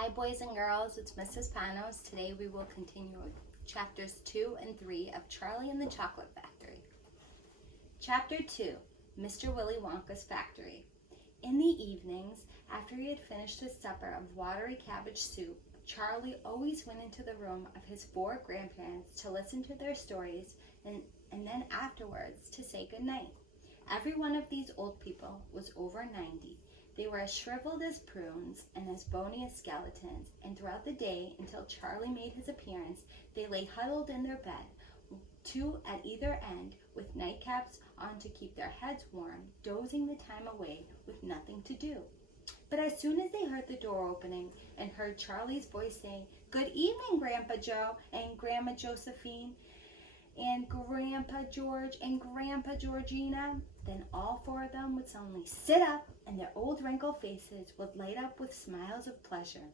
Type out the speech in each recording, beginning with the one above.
Hi boys and girls, it's Mrs. Panos. Today we will continue with chapters 2 and 3 of Charlie and the Chocolate Factory. Chapter 2, Mr. Willy Wonka's Factory. In the evenings, after he had finished his supper of watery cabbage soup, Charlie always went into the room of his 4 grandparents to listen to their stories and then afterwards to say goodnight. Every one of these old people was over 90. They were as shriveled as prunes and as bony as skeletons, and throughout the day, until Charlie made his appearance, they lay huddled in their bed, 2 at either end, with nightcaps on to keep their heads warm, dozing the time away with nothing to do. But as soon as they heard the door opening and heard Charlie's voice saying, "Good evening, Grandpa Joe and Grandma Josephine, and Grandpa George and Grandpa Georgina," then all 4 of them would suddenly sit up and their old wrinkled faces would light up with smiles of pleasure.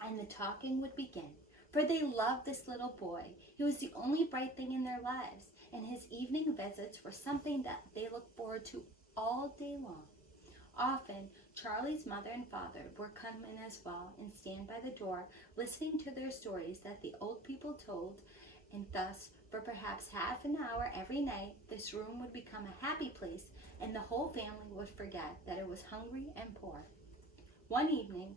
And the talking would begin, for they loved this little boy. He was the only bright thing in their lives, and his evening visits were something that they looked forward to all day long. Often, Charlie's mother and father would come in as well and stand by the door, listening to their stories that the old people told, and thus, for perhaps half an hour every night, this room would become a happy place, and the whole family would forget that it was hungry and poor. One evening,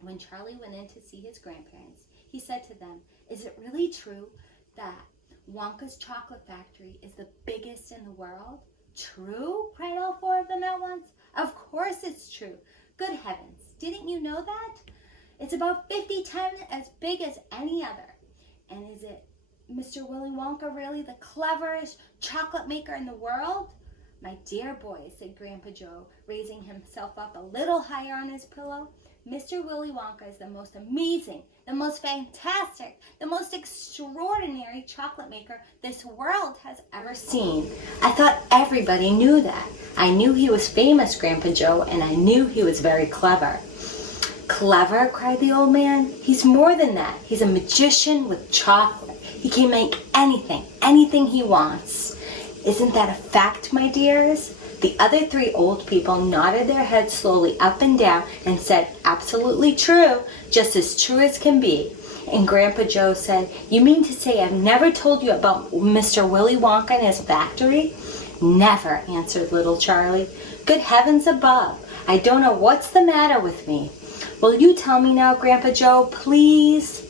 when Charlie went in to see his grandparents, he said to them, "Is it really true that Wonka's chocolate factory is the biggest in the world?" "True?" cried all 4 of them at once. "Of course it's true. Good heavens, didn't you know that? It's about 50 times as big as any other. And is it Mr. Willy Wonka really the cleverest chocolate maker in the world?" "My dear boy," said Grandpa Joe, raising himself up a little higher on his pillow, "Mr. Willy Wonka is the most amazing, the most fantastic, the most extraordinary chocolate maker this world has ever seen." "I thought everybody knew that." "I knew he was famous, Grandpa Joe, and I knew he was very clever." "Clever?" cried the old man. "He's more than that. He's a magician with chocolate. He can make anything he wants." "Isn't that a fact, my dears?" The other 3 old people nodded their heads slowly up and down and said, "Absolutely true, just as true as can be." And Grandpa Joe said, "You mean to say I've never told you about Mr. Willy Wonka and his factory?" "Never," answered little Charlie. "Good heavens above, I don't know what's the matter with me." "Will you tell me now, Grandpa Joe, please?"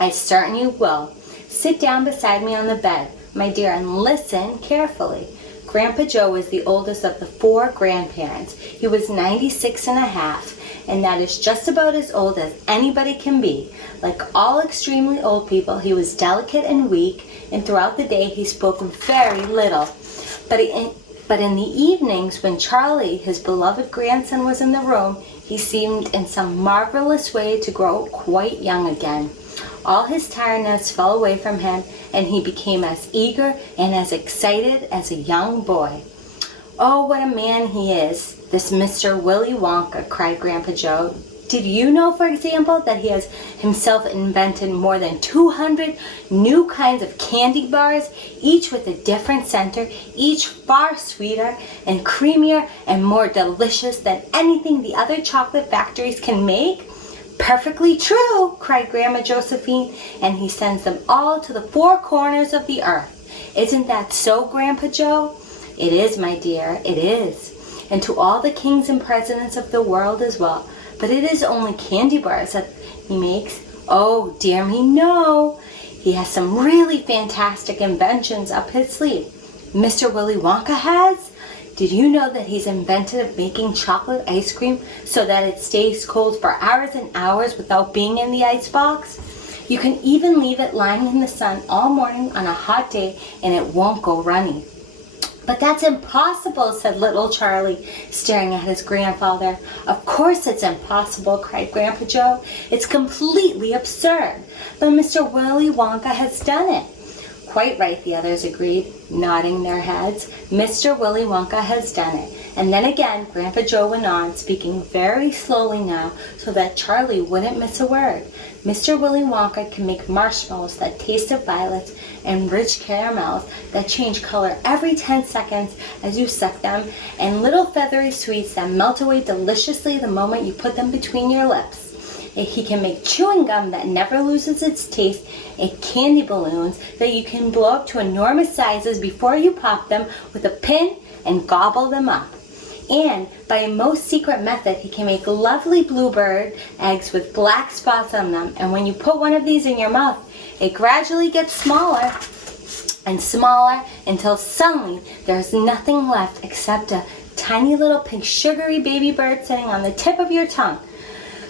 "I certainly will. Sit down beside me on the bed, my dear, and listen carefully." Grandpa Joe was the oldest of the 4 grandparents. He was 96 and a half, and that is just about as old as anybody can be. Like all extremely old people, he was delicate and weak, and throughout the day he spoke very little. But in the evenings, when Charlie, his beloved grandson, was in the room, he seemed in some marvelous way to grow quite young again. All his tiredness fell away from him, and he became as eager and as excited as a young boy. "Oh, what a man he is, this Mr. Willy Wonka," cried Grandpa Joe. "Did you know, for example, that he has himself invented more than 200 new kinds of candy bars, each with a different center, each far sweeter and creamier and more delicious than anything the other chocolate factories can make?" "Perfectly true," cried Grandma Josephine, "and he sends them all to the 4 corners of the earth. Isn't that so, Grandpa Joe?" "It is, my dear, it is. And to all the kings and presidents of the world as well. But it is only candy bars that he makes." "Oh, dear me, no. He has some really fantastic inventions up his sleeve." "Mr. Willy Wonka has? Did you know that he's invented making chocolate ice cream so that it stays cold for hours and hours without being in the icebox? You can even leave it lying in the sun all morning on a hot day and it won't go runny." "But that's impossible," said little Charlie, staring at his grandfather. "Of course it's impossible," cried Grandpa Joe. "It's completely absurd. But Mr. Willy Wonka has done it." "Quite right," the others agreed, nodding their heads. "Mr. Willy Wonka has done it." And then again, Grandpa Joe went on, speaking very slowly now so that Charlie wouldn't miss a word. "Mr. Willy Wonka can make marshmallows that taste of violets and rich caramels that change color every 10 seconds as you suck them, and little feathery sweets that melt away deliciously the moment you put them between your lips. He can make chewing gum that never loses its taste, and candy balloons that you can blow up to enormous sizes before you pop them with a pin and gobble them up. And by a most secret method, he can make lovely bluebird eggs with black spots on them. And when you put one of these in your mouth, it gradually gets smaller and smaller until suddenly there's nothing left except a tiny little pink sugary baby bird sitting on the tip of your tongue.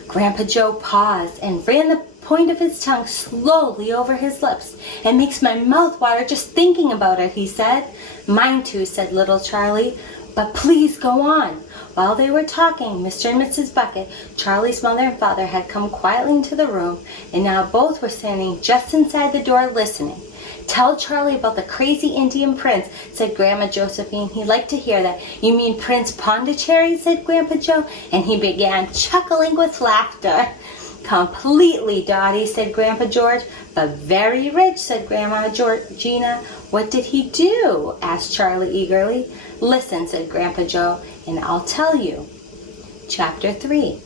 Grandpa Joe paused and ran the point of his tongue slowly over his lips. It makes my mouth water just thinking about it, he said. Mine too, said little Charlie. But please go on. While they were talking, Mr. and Mrs. Bucket, Charlie's mother and father, had come quietly into the room, and now both were standing just inside the door listening. Tell Charlie about the crazy Indian prince, said Grandma Josephine. He'd like to hear that. You mean Prince Pondicherry, said Grandpa Joe, and he began chuckling with laughter. Completely, Dottie, said Grandpa George, but very rich, said Grandma Georgina. What did he do? Asked Charlie eagerly. Listen, said Grandpa Joe, and I'll tell you. Chapter 3.